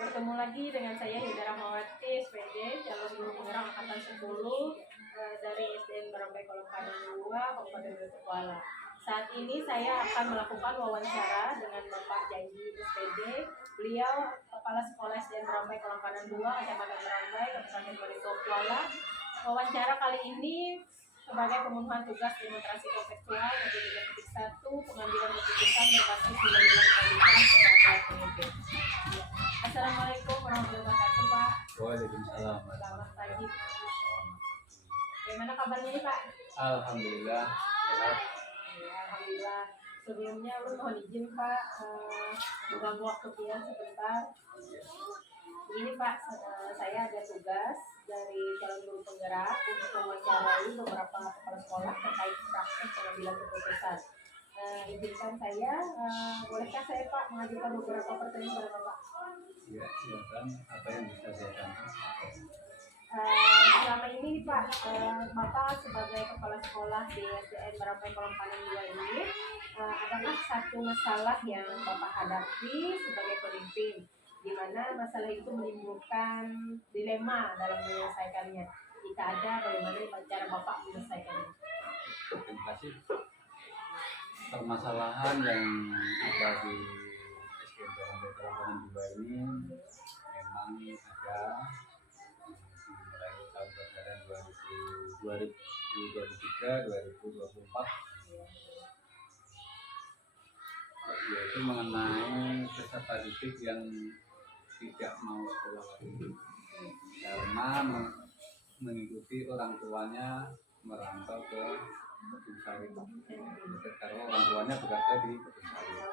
Bertemu lagi dengan saya Hilda Rahmawati, SPD, calon guru penggerak angkatan 10 dari SDN Barangkai Kolong Padang 2, Kabupaten Kuala. Saat ini saya akan melakukan wawancara dengan Bapak Janji SPD. Beliau Kepala Sekolah SDN Barangkai Kolong Padang 2, Kecamatan Barangkai, Kabupaten Kuala. Wawancara kali ini sebagai pemenuhan tugas demonstrasi kontekstual metode 3.1 pengambilan keputusan berbasis nilai-nilai kualitas sebagai pemimpin. Assalamualaikum warahmatullahi wabarakatuh, Pak. Waalaikumsalam. Selamat pagi. Bagaimana kabarnya nih, Pak? Alhamdulillah sehat. Ya, alhamdulillah. Sebelumnya mohon izin, Pak, mengganggu waktu kalian sebentar. Begini, Pak, saya ada tugas dari calon guru penggerak untuk mewawancarai beberapa kepala sekolah terkait praktek pengambilan keputusan. Izinkan saya, bolehkah saya, Pak, mengajukan beberapa pertanyaan kepada Bapak? Ya, silakan. Apa yang bisa saya bantu? Selama ini, Pak, Bapak sebagai kepala sekolah di SDN Barangkai Kolong Padang 2 ini, adalah satu masalah yang Bapak hadapi sebagai pemimpin, di mana masalah itu menimbulkan dilema dalam menyelesaikannya. Jika ada, bagaimana cara Bapak menyelesaikannya? Terima kasih. Permasalahan yang ada di SDN Barangkai Kolong Padang 2 ini memang ada dimulai tahun anggaran 2023-2024, yaitu mengenai peserta didik yang tidak mau sekolah lagi karena mengikuti orang tuanya merantau ke kebun sawit, karena orang tuanya bekerja di kebun sawit.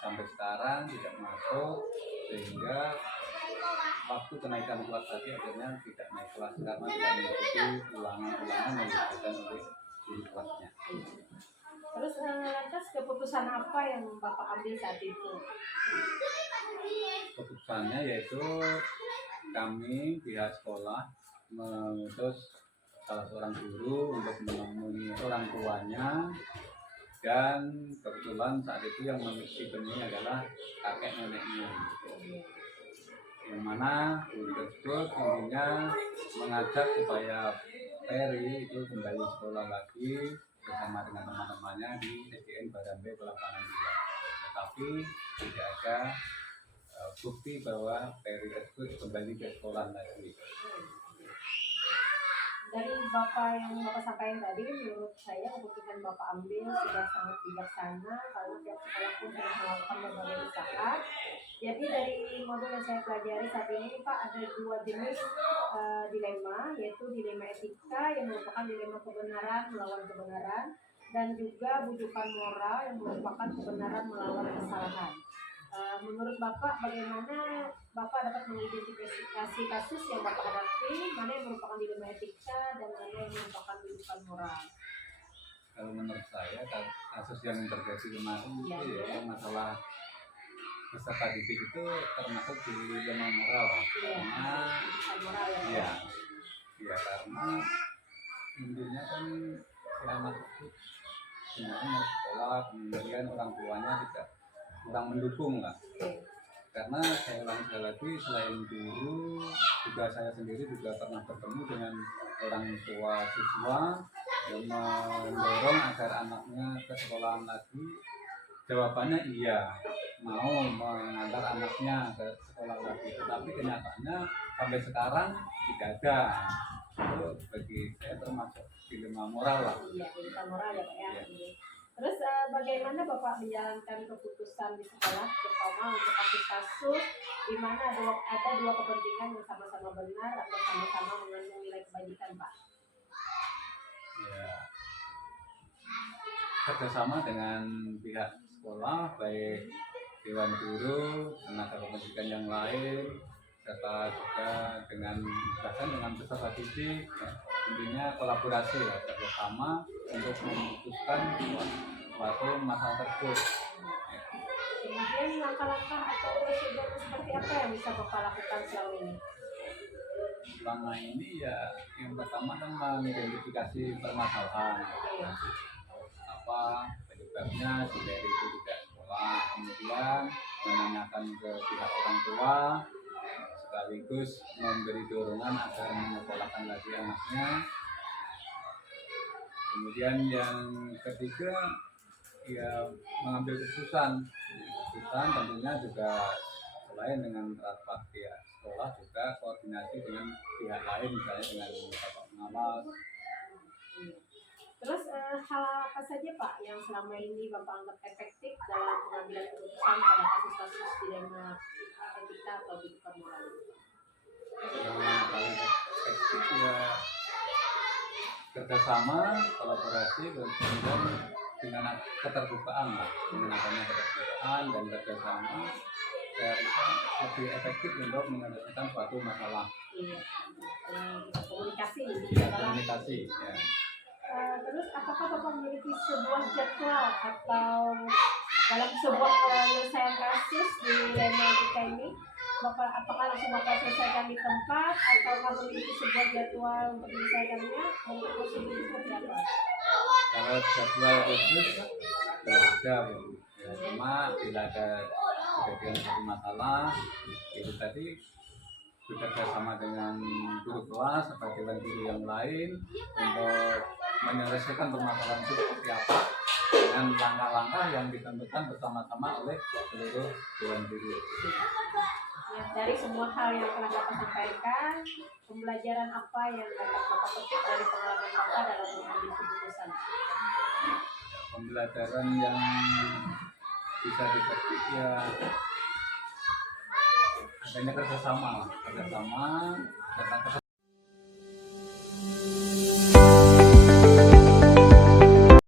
Sampai sekarang tidak masuk, sehingga waktu kenaikan kelas tadi akhirnya tidak naik kelas karena tidak mengikuti ulangan-ulangan yang diberikan oleh guru kelasnya. Terus lantas keputusan apa yang Bapak ambil saat itu? Keputusannya yaitu kami pihak sekolah mengutus salah seorang guru untuk menemui orang tuanya, dan kebetulan saat itu yang mengisi benih adalah kakek neneknya, yang mana guru tersebut intinya mengajak supaya Peri itu kembali sekolah lagi bersama dengan teman-temannya di SDN Barangkai Kolong Padang 2. Tetapi tidak ada bukti bahwa Peri tersebut kembali ke sekolah lagi. Dari Bapak yang Bapak sampaikan tadi, menurut saya keputusan Bapak ambil sudah sangat bijaksana karena pihak sekolah pun sudah melakukan berbagai usaha. Jadi dari modul yang saya pelajari saat ini, Pak, ada dua jenis dilema, yaitu dilema etika yang merupakan dilema kebenaran melawan kebenaran, dan juga bujukan moral yang merupakan kebenaran melawan kesalahan. Menurut Bapak, bagaimana Bapak dapat mengidentifikasi kasus yang Bapak hadapi, mana yang merupakan dilema etika dan mana yang merupakan bujukan moral? Kalau menurut saya, kasus yang terjadi kemarin itu ya masalah peserta didik itu termasuk dilema moral, karena karena intinya kan si anak itu sebenarnya mau sekolah, kemudian orang tuanya tidak kurang mendukung lah. Karena saya ulang sekali lagi, selain guru juga saya sendiri juga pernah bertemu dengan orang tua siswa yang mendorong agar anaknya ke sekolahan lagi. Jawabannya iya, mau mengantar anaknya ke sekolah lagi, tetapi kenyataannya sampai sekarang tidak ada. Itu bagi saya termasuk dilema moral lah. Iya, dilema moral ya, Pak ya. Iya. Terus bagaimana Bapak menjalankan keputusan di sekolah, terutama untuk kasus-kasus di mana ada dua kepentingan yang sama-sama benar atau sama-sama mengandung nilai kebajikan, Pak? Ya, kerjasama dengan pihak sekolah, baik dewan guru, tenaga pendidikan yang lain, serta juga bahkan dengan peserta didik, ya. Intinya kolaborasi lah, kerjasama untuk memutuskan suatu masalah tersebut. Kemudian langkah-langkah atau prosedur seperti apa yang bisa Bapak lakukan selama ini? Selama ini ya yang pertama kan mengidentifikasi permasalahan, apa penyebabnya si Peri itu tidak sekolah, kemudian menanyakan masukan ke pihak orang tua, sekaligus memberi dorongan agar menyekolahkan lagi anaknya. Kemudian yang ketiga, ya mengambil keputusan tentunya juga selain dengan rapat pihak sekolah juga koordinasi dengan pihak lain, misalnya dengan bapak pengawas. Terus hal apa saja Pak yang selama ini Bapak anggap efektif dalam pengambilan keputusan pada kasus-kasus dilema etika atau kehidupan moral? Yang paling efektif ya kerjasama, kolaborasi, dan kemudian dengan keterbukaan lah, dengan adanya keterbukaan dan kerjasama, saya rasa lebih efektif untuk menyelesaikan suatu masalah. Iya. Komunikasi Ya, komunikasi. Ya. Terus apakah Bapak memiliki sebuah jadwal atau dalam sebuah penyelesaian kasus di dilema etika ini? Apakah langsung Bapak selesaikan di tempat atau memiliki sebuah jadwal untuk menyelesaikannya? Untuk prosedur seperti apa? Kalau jadwal khusus belum ada, Bu. Ya, cuma bila ada kejadian satu masalah, itu tadi bekerja sama dengan guru kelas atau dewan guru yang lain untuk menyelesaikan permasalahan itu seperti apa dengan langkah-langkah yang ditentukan bersama-sama oleh seluruh dewan guru. Nah, dari semua hal yang telah Bapak sampaikan, pembelajaran apa yang dapat Bapak petik dari pengalaman Bapak dalam mengambil keputusan? Pembelajaran yang bisa dipetik ya adanya kerjasama karena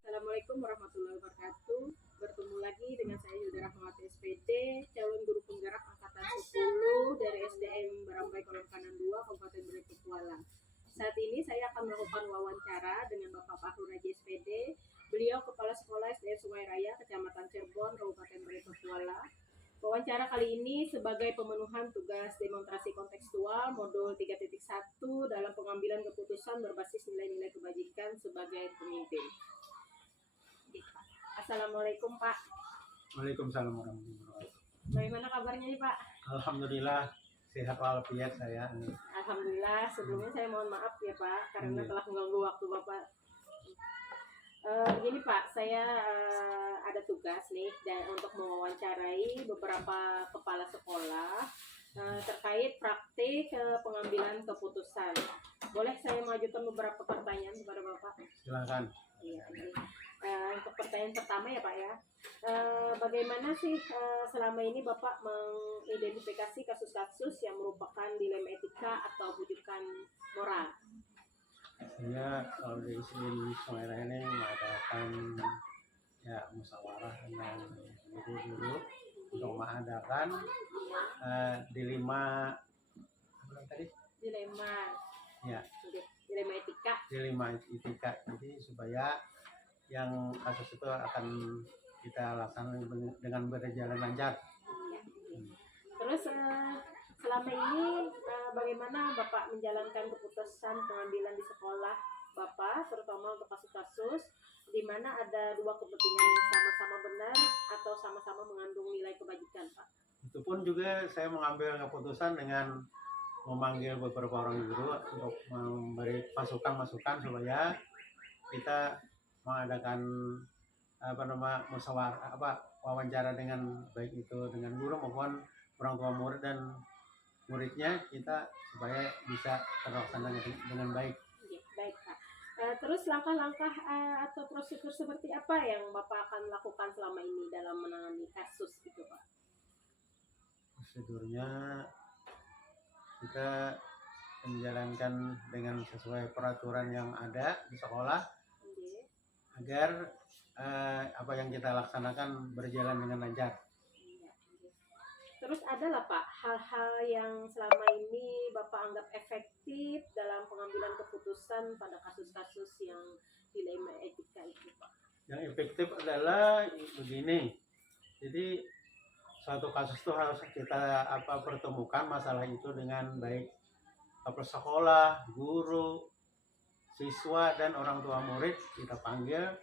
Assalamualaikum warahmatullahi wabarakatuh. Bertemu lagi dengan saya Hilda Rahmawati SPD, calon guru penggerak angkatan 10 dari SDM Barambai Kolom Kanan 2, Kabupaten Bere Petualang. Saat ini saya akan melakukan wawancara dengan Bapak Fahru Raji SPD. Beliau Kepala Sekolah SDN Sungai Raya, Kecamatan Cirebon, Kabupaten Bere Petualang. Wawancara kali ini sebagai pemenuhan tugas demonstrasi kontekstual modul 3.1 dalam pengambilan keputusan berbasis nilai-nilai kebajikan sebagai pemimpin. Assalamualaikum Pak. Waalaikumsalam warahmatullahi wabarakatuh. Bagaimana kabarnya nih Pak? Alhamdulillah sehat walafiat saya. Alhamdulillah. Sebelumnya saya mohon maaf ya Pak karena telah mengganggu waktu Bapak. Begini Pak, saya ada tugas nih dan untuk mewawancarai beberapa kepala sekolah terkait praktik pengambilan keputusan. Boleh saya mengajukan beberapa pertanyaan kepada Bapak? Silakan. Iya. Untuk pertanyaan pertama ya Pak ya, bagaimana sih selama ini Bapak mengidentifikasi kasus-kasus yang merupakan dilema etika atau bujukan moral? Saya kalau di SDN Sungai Raya ini mengadakan ya musyawarah dengan guru-guru untuk mengadakan dilema apa tadi? Dilema etika. Dilema etika. Jadi supaya yang kasus itu akan kita laksanakan dengan berjalan lancar. Terus selama ini bagaimana Bapak menjalankan keputusan pengambilan di sekolah Bapak, terutama untuk kasus-kasus di mana ada dua kepentingan yang sama-sama benar atau sama-sama mengandung nilai kebajikan, Pak? Itu pun juga saya mengambil keputusan dengan memanggil beberapa orang guru untuk memberi masukan-masukan supaya kita mengadakan musyawarah wawancara dengan baik itu dengan guru maupun orang tua murid dan muridnya, kita supaya bisa terlaksana dengan baik. Ya, baik Pak. Terus langkah-langkah atau prosedur seperti apa yang Bapak akan lakukan selama ini dalam menangani kasus itu Pak? Prosedurnya kita menjalankan dengan sesuai peraturan yang ada di sekolah agar apa yang kita laksanakan berjalan dengan lancar. Terus adalah Pak hal-hal yang selama ini Bapak anggap efektif dalam pengambilan keputusan pada kasus-kasus yang dilema etika itu Pak? Yang efektif adalah begini. Jadi suatu kasus itu harus kita pertemukan masalah itu dengan baik kepala sekolah, guru, siswa dan orang tua murid kita panggil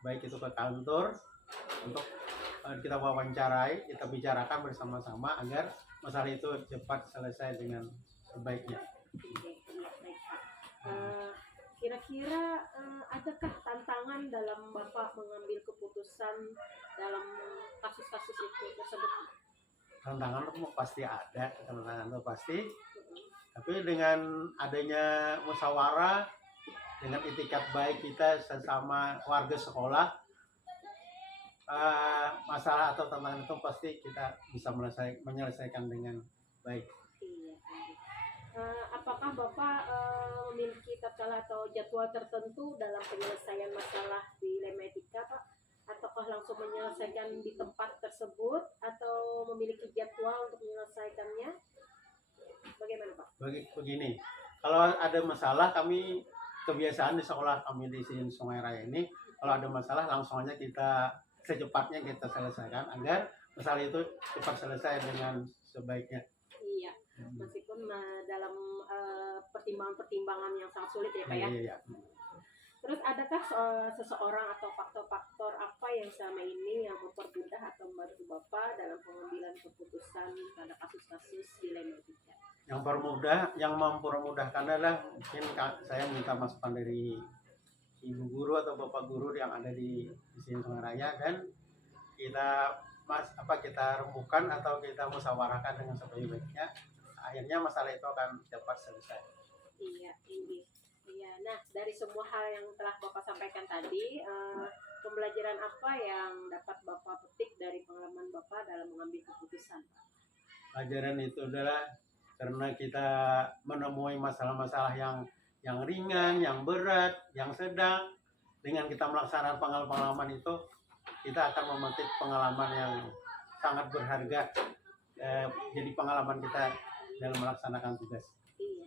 baik itu ke kantor untuk kita wawancarai, kita bicarakan bersama-sama agar masalah itu cepat selesai dengan sebaiknya. Oke, iya, baik Pak. Kira-kira adakah tantangan dalam Bapak mengambil keputusan dalam kasus-kasus itu tersebut? Tantangan itu pasti ada, tantangan itu pasti. Tapi dengan adanya musyawarah, dengan itikat baik kita sesama warga sekolah, masalah atau tantangan itu pasti kita bisa menyelesaikan dengan baik. Iya. Apakah Bapak memiliki tatkala atau jadwal tertentu dalam penyelesaian masalah di Lematika, Pak? Ataukah langsung menyelesaikan di tempat tersebut atau memiliki jadwal untuk menyelesaikannya? Bagaimana, Pak? Begini, kalau ada masalah, kami kebiasaan di sekolah kami di sini Sungai Raya ini, kalau ada masalah langsung aja kita secepatnya kita selesaikan agar masalah itu cepat selesai dengan sebaiknya. Iya, meskipun dalam pertimbangan-pertimbangan yang sangat sulit ya Pak ya. Iya. Terus adakah seseorang atau faktor-faktor apa yang selama ini yang mempermudah atau membantu Bapak dalam pengambilan keputusan pada kasus-kasus di Lematika? Yang mempermudahkan adalah mungkin saya minta masukan dari ibu guru atau bapak guru yang ada di sini Sungai Raya, dan kita rembukan atau kita musyawarahkan dengan sebaik-baiknya, akhirnya masalah itu akan cepat selesai. Iya, ini. Iya. Nah, dari semua hal yang telah Bapak sampaikan tadi, pembelajaran apa yang dapat Bapak petik dari pengalaman Bapak dalam mengambil keputusan? Pelajaran itu adalah karena kita menemui masalah-masalah yang ringan, yang berat, yang sedang, dengan kita melaksanakan pengalaman itu, kita akan memetik pengalaman yang sangat berharga, jadi pengalaman kita dalam melaksanakan tugas. Iya.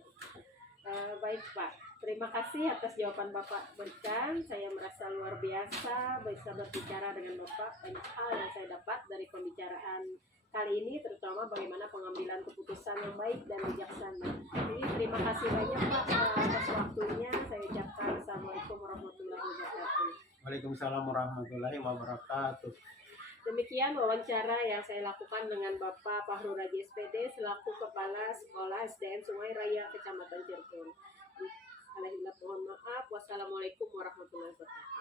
Baik Pak, terima kasih atas jawaban Bapak berikan. Saya merasa luar biasa bisa berbicara dengan Bapak. Banyak hal yang saya dapat dari pembicaraan kali ini, terutama bagaimana pengambilan keputusan yang baik dan bijaksana. Jadi terima kasih banyak Pak atas waktunya. Saya ucapkan Assalamualaikum warahmatullahi wabarakatuh. Waalaikumsalam warahmatullahi wabarakatuh. Demikian wawancara yang saya lakukan dengan Bapak Fahrul Raji SPD selaku Kepala Sekolah SDN Sungai Raya Kecamatan Cirebon. Alhamdulillah, mohon maaf. Wassalamualaikum warahmatullahi wabarakatuh.